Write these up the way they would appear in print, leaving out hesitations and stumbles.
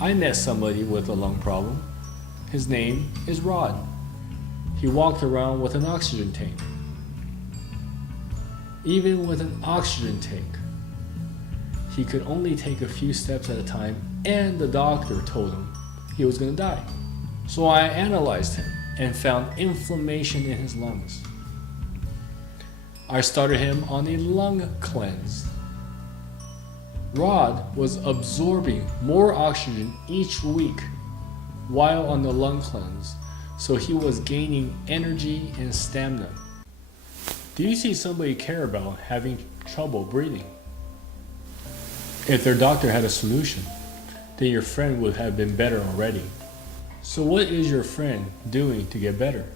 I met somebody with a lung problem. His name is Rod. He walked around with an oxygen tank. Even with an oxygen tank, he could only take a few steps at a time, and the doctor told him he was going to die. So I analyzed him and found inflammation in his lungs. I started him on a lung cleanse. Rod was absorbing more oxygen each week while on the lung cleanse, so he was gaining energy and stamina. Do you see somebody care about having trouble breathing? If their doctor had a solution, then your friend would have been better already. So what is your friend doing to get better?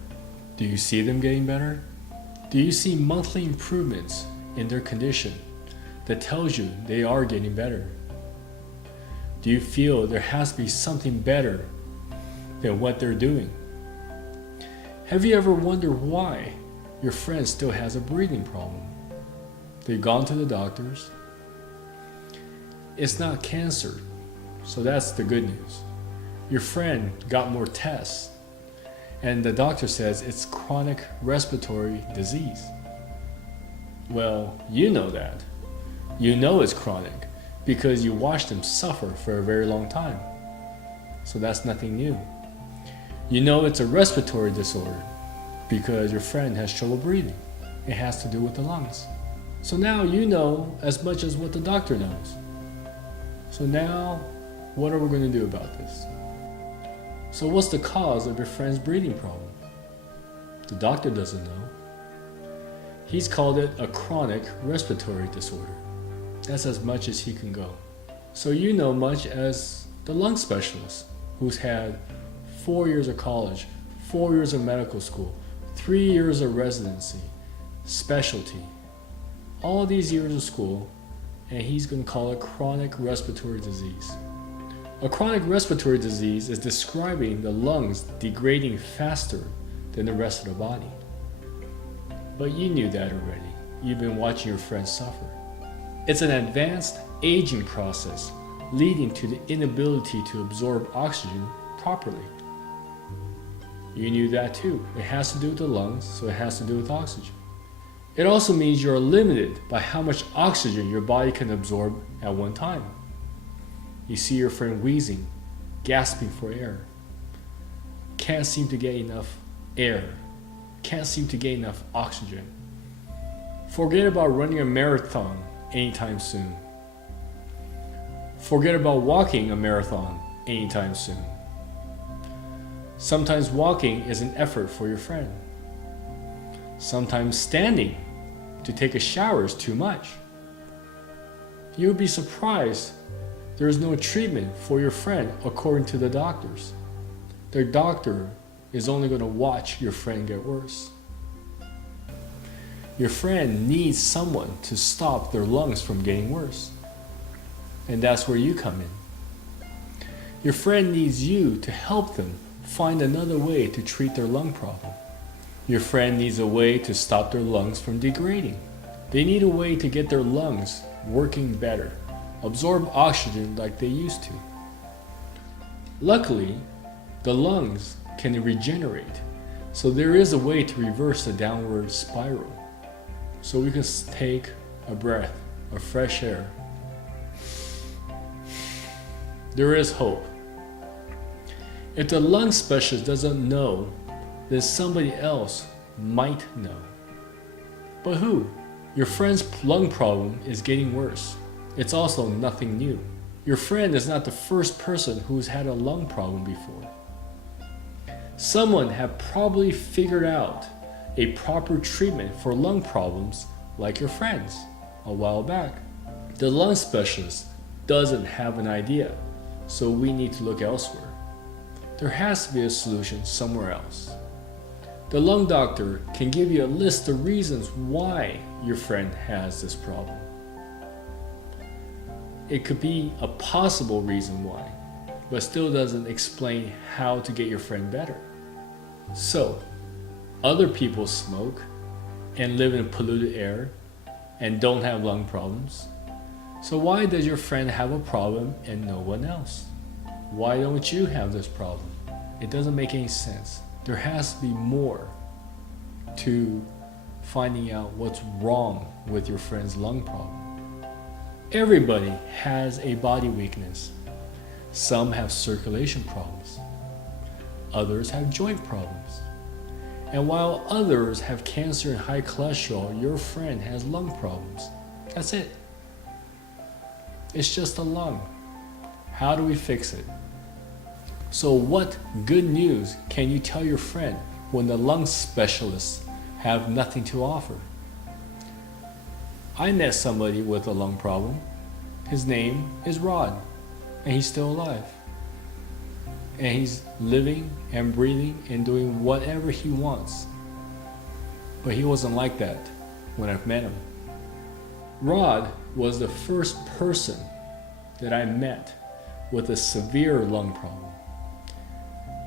Do you see them getting better? Do you see monthly improvements in their condition that tells you they are getting better? Do you feel there has to be something better than what they're doing? Have you ever wondered why your friend still has a breathing problem? They've gone to the doctors. It's not cancer, so that's the good news. Your friend got more tests, and the doctor says it's chronic respiratory disease. Well, you know that. You know it's chronic because you watched them suffer for a very long time. So that's nothing new. You know it's a respiratory disorder because your friend has trouble breathing. It has to do with the lungs. So now you know as much as what the doctor knows. So now, what are we going to do about this? So what's the cause of your friend's breathing problem? The doctor doesn't know. He's called it a chronic respiratory disorder. That's as much as he can go. So you know much as the lung specialist who's had 4 years of college, 4 years of medical school, 3 years of residency, specialty, all these years of school, and he's going to call it chronic respiratory disease. A chronic respiratory disease is describing the lungs degrading faster than the rest of the body. But you knew that already. You've been watching your friends suffer. It's an advanced aging process leading to the inability to absorb oxygen properly. You knew that too. It has to do with the lungs, so it has to do with oxygen. It also means you're limited by how much oxygen your body can absorb at one time. You see your friend wheezing, gasping for air. Can't seem to get enough air. Can't seem to get enough oxygen. Forget about running a marathon anytime soon. Forget about walking a marathon anytime soon. Sometimes walking is an effort for your friend. Sometimes standing to take a shower is too much. You would be surprised there is no treatment for your friend according to the doctors. Their doctor is only going to watch your friend get worse. Your friend needs someone to stop their lungs from getting worse. And that's where you come in. Your friend needs you to help them find another way to treat their lung problem. Your friend needs a way to stop their lungs from degrading. They need a way to get their lungs working better, absorb oxygen like they used to. Luckily, the lungs can regenerate, so there is a way to reverse the downward spiral. So we can take a breath of fresh air. There is hope. If the lung specialist doesn't know, then somebody else might know. But who? Your friend's lung problem is getting worse. It's also nothing new. Your friend is not the first person who's had a lung problem before. Someone had probably figured out a proper treatment for lung problems like your friends a while back. The lung specialist doesn't have an idea, so we need to look elsewhere. There has to be a solution somewhere else. The lung doctor can give you a list of reasons why your friend has this problem. It could be a possible reason why, but still doesn't explain how to get your friend better. So, other people smoke and live in polluted air and don't have lung problems. So why does your friend have a problem and no one else? Why don't you have this problem? It doesn't make any sense. There has to be more to finding out what's wrong with your friend's lung problem. Everybody has a body weakness. Some have circulation problems. Others have joint problems. And while others have cancer and high cholesterol, your friend has lung problems. That's it. It's just a lung. How do we fix it? So what good news can you tell your friend when the lung specialists have nothing to offer? I met somebody with a lung problem. His name is Rod, and he's still alive. And he's living and breathing and doing whatever he wants. But he wasn't like that when I met him. Rod was the first person that I met with a severe lung problem.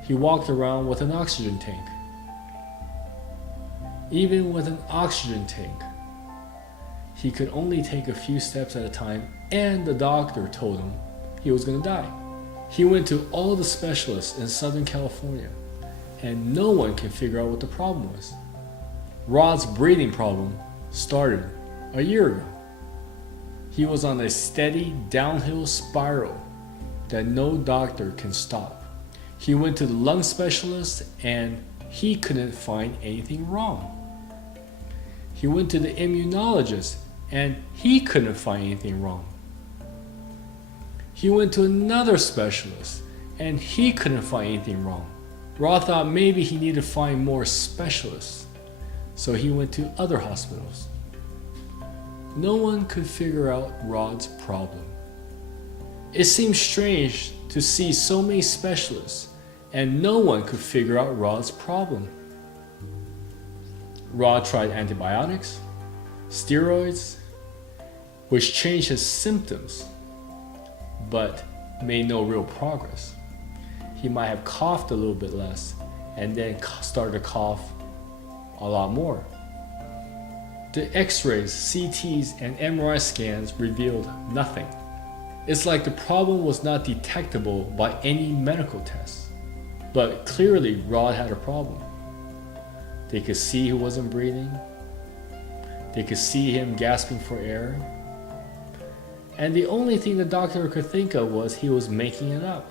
He walked around with an oxygen tank. Even with an oxygen tank, he could only take a few steps at a time, and the doctor told him he was going to die. He went to all the specialists in Southern California, and no one can figure out what the problem was. Rod's breathing problem started a year ago. He was on a steady downhill spiral that no doctor can stop. He went to the lung specialist and he couldn't find anything wrong. He went to the immunologist and he couldn't find anything wrong. He went to another specialist and he couldn't find anything wrong. Rod thought maybe he needed to find more specialists, so he went to other hospitals. No one could figure out Rod's problem. It seemed strange to see so many specialists and no one could figure out Rod's problem. Rod tried antibiotics, steroids, which changed his symptoms, but made no real progress. He might have coughed a little bit less and then started to cough a lot more. The x-rays, CTs, and MRI scans revealed nothing. It's like the problem was not detectable by any medical tests. But clearly, Rod had a problem. They could see he wasn't breathing. They could see him gasping for air. And the only thing the doctor could think of was he was making it up.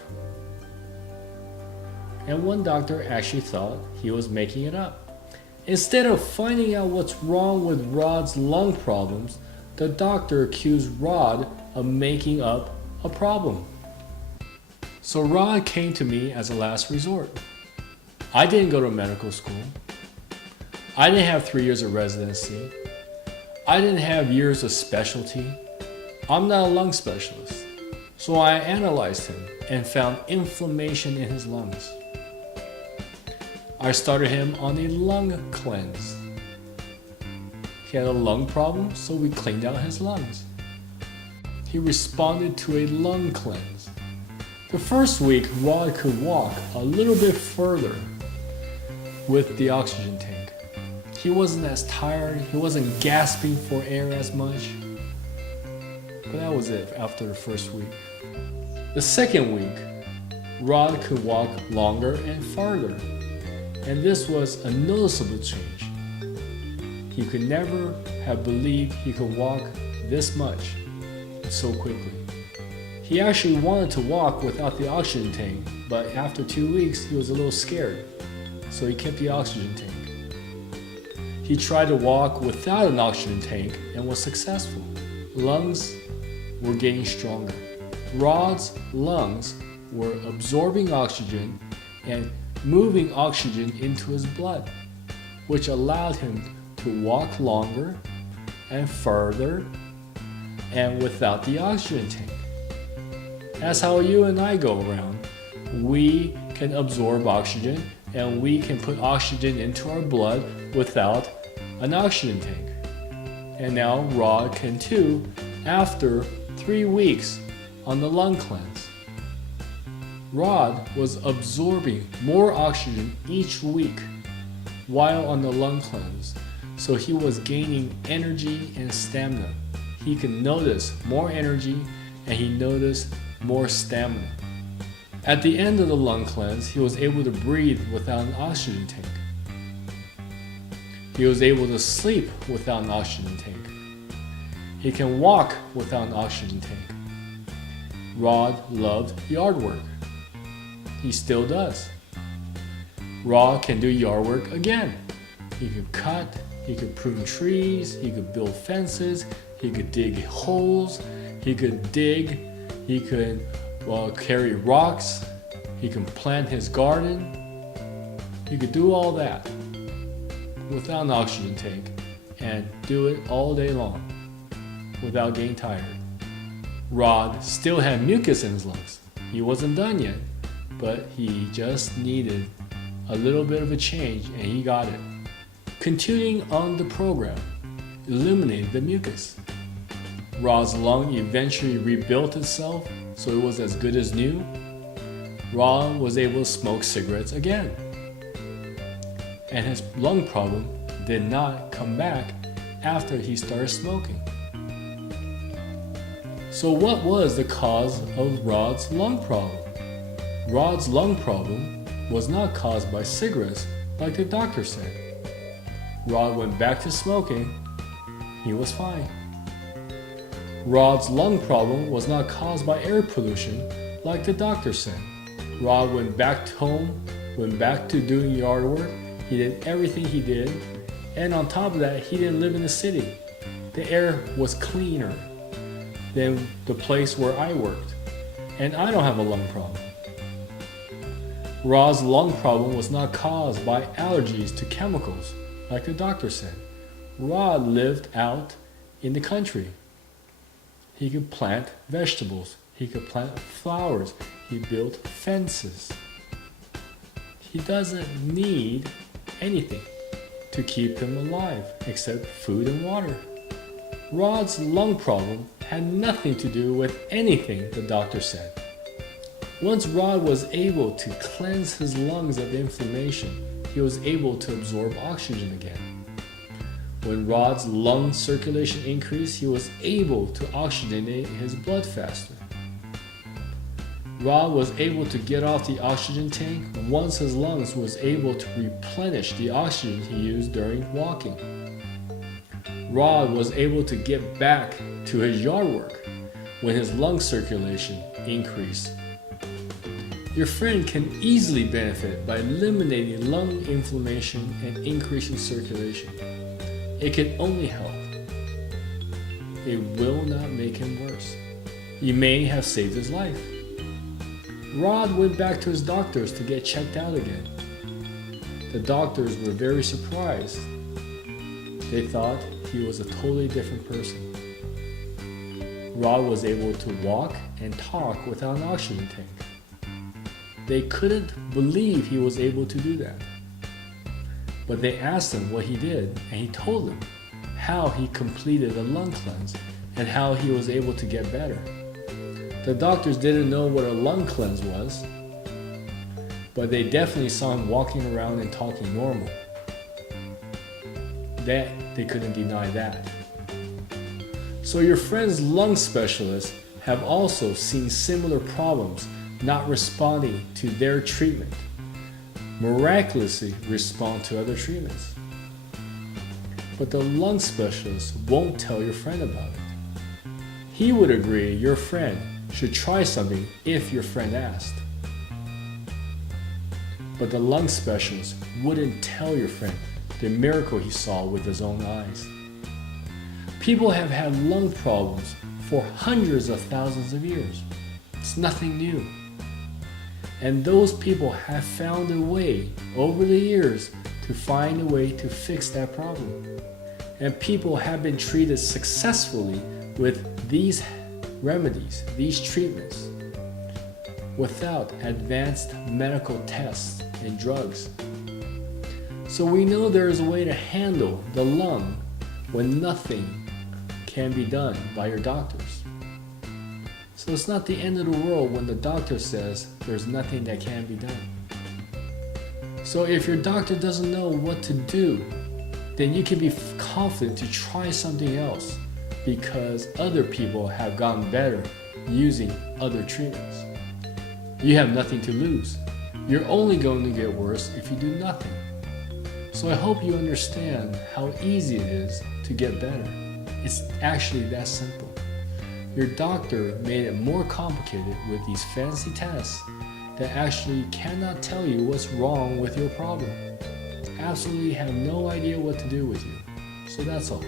And one doctor actually thought he was making it up. Instead of finding out what's wrong with Rod's lung problems, the doctor accused Rod of making up a problem. So Rod came to me as a last resort. I didn't go to medical school. I didn't have 3 years of residency. I didn't have years of specialty. I'm not a lung specialist. So I analyzed him and found inflammation in his lungs. I started him on a lung cleanse. He had a lung problem, so we cleaned out his lungs. He responded to a lung cleanse. The first week, Rod could walk a little bit further with the oxygen tank. He wasn't as tired, he wasn't gasping for air as much. But that was it after the first week. The second week, Rod could walk longer and farther. And this was a noticeable change. He could never have believed he could walk this much so quickly. He actually wanted to walk without the oxygen tank, but after 2 weeks he was a little scared, so he kept the oxygen tank. He tried to walk without an oxygen tank and was successful. Lungs were getting stronger. Rod's lungs were absorbing oxygen and moving oxygen into his blood, which allowed him to walk longer and further and without the oxygen tank. That's how you and I go around. We can absorb oxygen and we can put oxygen into our blood without an oxygen tank. And now Rod can too after 3 weeks on the lung cleanse. Rod was absorbing more oxygen each week while on the lung cleanse, so he was gaining energy and stamina. He could notice more energy and he noticed more stamina. At the end of the lung cleanse, he was able to breathe without an oxygen tank. He was able to sleep without an oxygen tank. He can walk without an oxygen tank. Rod loved yard work. He still does. Rod can do yard work again. He could cut, he could prune trees, he could build fences, he could dig holes, he could dig, he could carry rocks, he can plant his garden. He could do all that without an oxygen tank and do it all day long without getting tired. Rod still had mucus in his lungs. He wasn't done yet, but he just needed a little bit of a change and he got it. Continuing on the program eliminated the mucus. Rod's lung eventually rebuilt itself so it was as good as new. Rod was able to smoke cigarettes again. And his lung problem did not come back after he started smoking. So what was the cause of Rod's lung problem? Rod's lung problem was not caused by cigarettes like the doctor said. Rod went back to smoking. He was fine. Rod's lung problem was not caused by air pollution like the doctor said. Rod went back home, went back to doing yard work. He did everything he did. And on top of that, he didn't live in the city. The air was cleaner than the place where I worked. And I don't have a lung problem. Rod's lung problem was not caused by allergies to chemicals, like the doctor said. Rod lived out in the country. He could plant vegetables. He could plant flowers. He built fences. He doesn't need anything to keep him alive except food and water. Rod's lung problem had nothing to do with anything the doctor said. Once Rod was able to cleanse his lungs of inflammation, he was able to absorb oxygen again. When Rod's lung circulation increased, he was able to oxygenate his blood faster. Rod was able to get off the oxygen tank once his lungs was able to replenish the oxygen he used during walking. Rod was able to get back to his yard work when his lung circulation increased. Your friend can easily benefit by eliminating lung inflammation and increasing circulation. It can only help. It will not make him worse. You may have saved his life. Rod went back to his doctors to get checked out again. The doctors were very surprised. They thought he was a totally different person. Rod was able to walk and talk without an oxygen tank. They couldn't believe he was able to do that. But they asked him what he did, and he told them how he completed a lung cleanse and how he was able to get better. The doctors didn't know what a lung cleanse was, but they definitely saw him walking around and talking normal. That they couldn't deny that. So your friend's lung specialists have also seen similar problems not responding to their treatment, miraculously respond to other treatments. But the lung specialist won't tell your friend about it. He would agree your friend should try something if your friend asked. But the lung specialist wouldn't tell your friend the miracle he saw with his own eyes. People have had lung problems for hundreds of thousands of years. It's nothing new. And those people have found a way over the years to find a way to fix that problem. And people have been treated successfully with these remedies, these treatments, without advanced medical tests and drugs. So we know there is a way to handle the lung when nothing can be done by your doctors. So it's not the end of the world when the doctor says there's nothing that can be done. So if your doctor doesn't know what to do, then you can be confident to try something else because other people have gotten better using other treatments. You have nothing to lose. You're only going to get worse if you do nothing. So I hope you understand how easy it is to get better. It's actually that simple. Your doctor made it more complicated with these fancy tests that actually cannot tell you what's wrong with your problem. Absolutely have no idea what to do with you. So that's all.